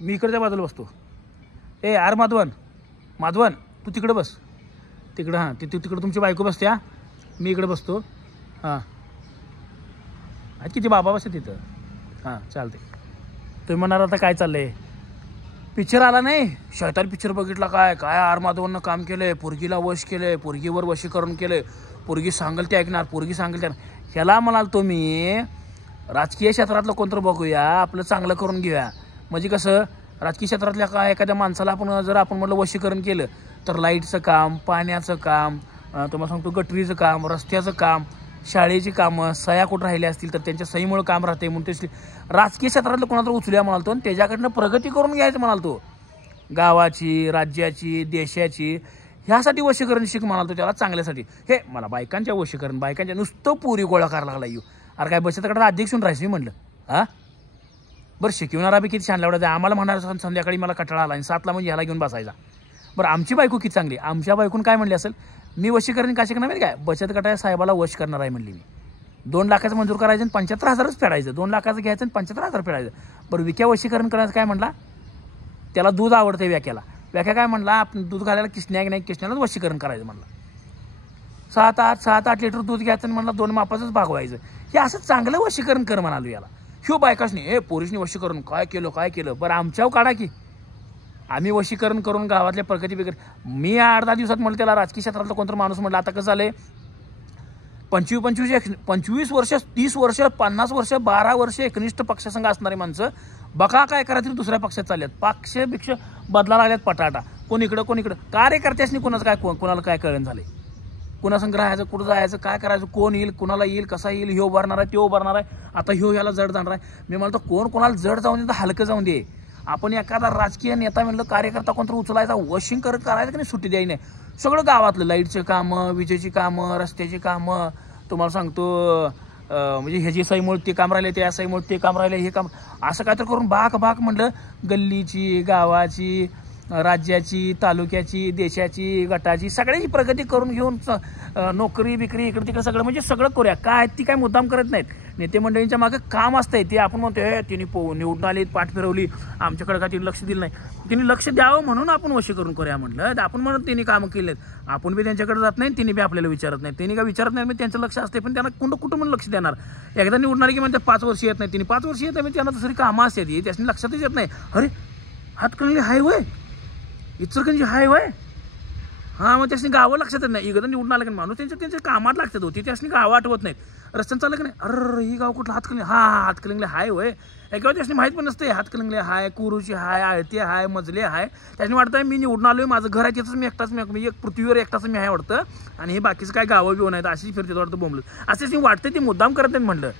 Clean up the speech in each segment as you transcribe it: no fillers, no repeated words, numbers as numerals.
मी इकडच्या बाजूला बसतो. ए आर माधवन माधवन तू तिकडे बस. तिकडं हां तिकडं तुमची बायको बसते. हां मी इकडे बसतो. हां आहेत किती बाबा बसते तिथं. हां चालते. तुम्ही म्हणाल आता काय चाललंय. पिक्चर आला नाही शैतान पिक्चर बघितला. काय काय आर माधवनं काम केलंय. पोरगीला वश केलंय. पोरगीवर वशीकरण केलंय. पोरगी सांगल ते ऐकणार. पोरगी सांगल त्या ह्याला म्हणाल तुम्ही राजकीय क्षेत्रातलं कोणतं बघूया आपलं चांगलं करून घेऊया. म्हणजे कसं राजकीय क्षेत्रातल्या काय एखाद्या माणसाला आपण जर आपण म्हटलं वशीकरण केलं तर लाईटचं काम, पाण्याचं काम, तुम्हाला सांगतो गटरीचं काम, रस्त्याचं काम, शाळेची कामं, सह्या कुठं राहिल्या असतील तर त्यांच्या सहीमुळे काम राहते. म्हणून ते राजकीय क्षेत्रातलं कोणाला उचलूया म्हणालतो आणि त्याच्याकडनं प्रगती करून घ्यायचं म्हणालतो. गावाची, राज्याची, देशाची ह्यासाठी वशीकरण शिक म्हणालतो त्याला चांगल्यासाठी. हे मला बायकांच्या वशीकरण बायकांच्या नुसतं पुरी गोळा करायला लागला येऊ. अरे काय बचत गटात अध्यक्ष होऊन राहायचं मी म्हटलं. हां बरं शिकवणारा बी किती छान लावडायचं. आम्हाला म्हणणार संध्याकाळी मला कटाळा आला आणि 7ला म्हणजे ह्याला घेऊन बसायचा. बरं आमची बायको किती चांगली. आमच्या बायकून काय म्हणली असेल मी वशीकरण का शिकणार माहिती काय बचत गटाच्या साहेबाला वश करणार आहे म्हणली. मी 2 लाखाचं मंजूर करायचं आणि 75,000च फेडायचं. 2 लाखाचं घ्यायचं आणि 75,000 फेडायचं. बरं विक्या वशीकरण करायचं काय म्हणला त्याला दूध आवडतं व्याख्याला. व्याख्या काय म्हणला आपण दूध घालायला किसण्या नाही किसण्यालाच वशीकरण करायचं म्हणला. 7-8 लिटर दूध घ्यायचं आणि म्हणला 2 मापाचंच भागवायचं. हे असं चांगलं वशीकरण कर म्हणालो याला. ह्यो बायकासनी हे पोरीसनी वशीकरण काय केलं. बरं आमच्यावर काढा की आम्ही वशीकरण करून गावातल्या प्रगती वगैरे. मी 8-10 दिवसात म्हटलं त्याला राजकीय क्षेत्रातला कोणतं माणूस म्हटलं आता कसं झालंय 25 वर्ष 30 वर्ष 50 वर्ष 12 वर्ष एकनिष्ठ पक्षासंघ असणारी माणसं बघा काय करा तरी दुसऱ्या पक्षात चालल्यात. पक्ष बदला लागल्यात पटाटा. कोण इकडं कार्यकर्त्यासनी कोणाला काय कळण झालंय. कुणासंग राहायचं कुठं जायचं काय करायचं कोण येईल कुणाला येईल कसा येईल ह्यो उभारणार आहे त्यो उभारणार आहे. आता ह्यो ह्याला जड जाणार आहे. मी म्हणतो कोण कोणाला जड जाऊन दे तर हलकं जाऊन दे. आपण एखादा राजकीय नेता म्हणलं कार्यकर्ता कोणतं उचलायचा वशिंग करायचं की नाही सुट्टी द्यायची नाही. सगळं गावातलं लाईटचे कामं, विजेची कामं, रस्त्याची कामं तुम्हाला सांगतो म्हणजे ह्याची सहीमुळे ते काम राहिले त्या सहीमुळे ते काम राहिले हे काम असं काय तर करून बाक म्हणलं कल्लीची गावाची राज्याची तालुक्याची देशाची गटाची सगळ्याची प्रगती करून घेऊन नोकरी बिकरी इकडे तिकडे सगळं म्हणजे सगळं करूया. काय ती काय मुद्दाम करत नाहीत. नेते मंडळींच्या मागे काम असतंय ते आपण म्हणतो हे तिने निवडून आली पाठ फिरवली आमच्याकडे काय तिने लक्ष दिलं नाही. तिने लक्ष द्यावं म्हणून आपण वशीकरण करूया म्हटलं. आपण म्हणून त्यांनी कामं केलेत आपण बी त्यांच्याकडे जात नाही तिने बी आपल्याला विचारत नाही. त्यांनी काय विचारत नाही म्हणजे त्यांचं लक्ष असते पण त्यांना कुठं म्हणून लक्ष देणार. एकदा निवडणार की म्हणजे 5 वर्ष येत नाही तिने 5 वर्ष येत नाही त्यांना दुसरी कामं असते त्याच्यानी लक्षातच येत नाही. अरे हातकणंगले हाय वय इचलकरंजी हाय वय हां मग त्यासनी गावं लक्षात येत नाही. एकदा निवडून आलं की माणूस त्यांच्या कामात लागतात होती त्यासनी गावं आठवत नाहीत. रस्त्यानं चाललं की नाही अरे ही गाव कुठलं हातकणंगले हातकणंगले हाय वय. एका त्यासनी माहीत पण नसते हातकणंगले हाय कुरुची हाय आळते हाय मजले हाय. त्याने वाटतं मी निवडून आलोय माझं घर आहे त्याचंच मी एकटाच मी एक पृथ्वीवर एकटाच मी आहे वाटतं आणि हे बाकीचं काय गावं बिवं नाहीत अशीच फिरते वाटतं बोंबलं असं वाटतं ते मुद्दाम करत नाही म्हणलं.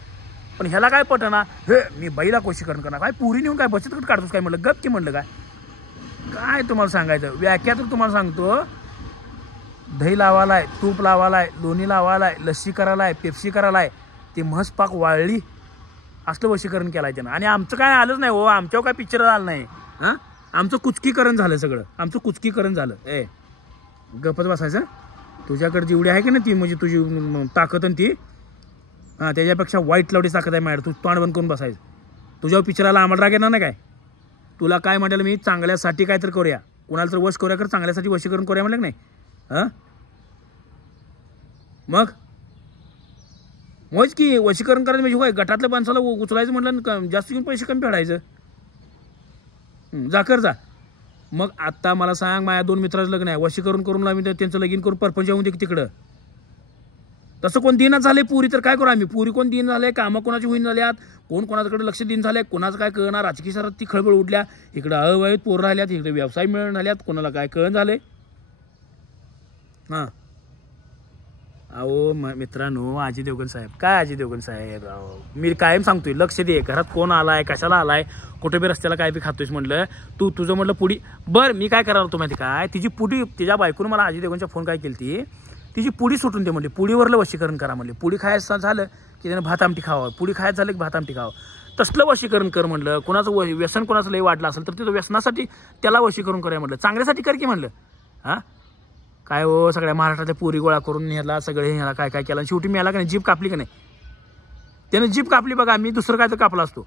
पण ह्याला काय पटना हे मी बाईला वशीकरण करणार काय पुरी नेऊन काय बचत गट काढतोस काय म्हणलं गप की म्हणलं काय तुम्हाला सांगायचं. व्याख्या तर तुम्हाला सांगतो दही लावालाय तूप लावालाय लोणी लावालाय लस्सी करायलाय पेप्सी करायलाय ते म्हस पाक वाळली असलं वशीकरण केलाय त्यानं. आणि आमचं काय आलंच नाही हो आमच्यावर काय पिक्चर आलं नाही. हां आमचं कुचकीकरण झालं सगळं आमचं कुचकीकरण झालं. ए गपच बसायचं तुझ्याकडे जेवढी आहे की ना ती म्हणजे तुझी ताकद आणि ती हां त्याच्यापेक्षा वाईट लावडी ताकद आहे मॅडम. तू तोंड बंद करून बसायचं. तुझ्यावर पिक्चर आला आम्हाला राग येणार नाही काय. तुला काय म्हटलं मी चांगल्यासाठी काय तर करूया कोणाला तर वश करूया कर चांगल्यासाठी वशीकरण करूया म्हटलं नाही. हां मग की वशीकरण करायचं म्हणजे होय गटातल्या माणसाला उचलायचं म्हटलं जास्त घेऊन पैसे कमी फेडायचं. जा कर जा. मग आत्ता मला सांग माझ्या 2 मित्राचं लग्न आहे वशीकरण करून मी त्यांचं लगीन करून परपंच येऊन दे तिकडं. तसं कोण दिना झाले पुरी तर काय करू आम्ही पुरी कोण दिन झाले कामं कोणाची होईन झाल्यात कोण कोणाकडे लक्ष दिन झाले कोणाचं काय कळणार. राजकीय शहरात ती खळबळ उडल्या इकडं अवैध पोरं राहिल्यात इकडे व्यवसाय मिळून झाल्यात कोणाला काय कळण झाले. हां अहो मित्रांनो अजय देवगण साहेब काय अजय देवगण साहेब मी कायम सांगतोय लक्ष दे घरात कोण आलाय कशाला आलाय कुठे बी रस्त्याला काय बी खातोयस म्हटलं तुझं म्हटलं पुडी बरं मी काय करायला होतो माहिती काय तिची पुडी तिच्या बायकोनं मला अजय देवगणच्या फोन काय केली तिची पुडी सुटून दे म्हणली पुडीवरलं वशीकरण करा म्हणले. पुडी खायचं झालं की त्यानं भात आमटी खावं पुडी खायचं झालं की भात आमटी खावं तसलं वशीकरण कर म्हणलं. कोणाचं व्यसन कोणाचं लय वाढलं असेल तर तिथं व्यसनासाठी त्याला वशीकरण करूया म्हटलं चांगल्यासाठी कर की म्हणलं. हां काय हो सगळ्या महाराष्ट्रातल्या पुरी गोळा करून न्यायला सगळे ह्याला काय केलं शेवटी मी याला का नाही जीप कापली का नाही त्यानं जीप कापली बघा मी दुसरं काय तर कापला असतो.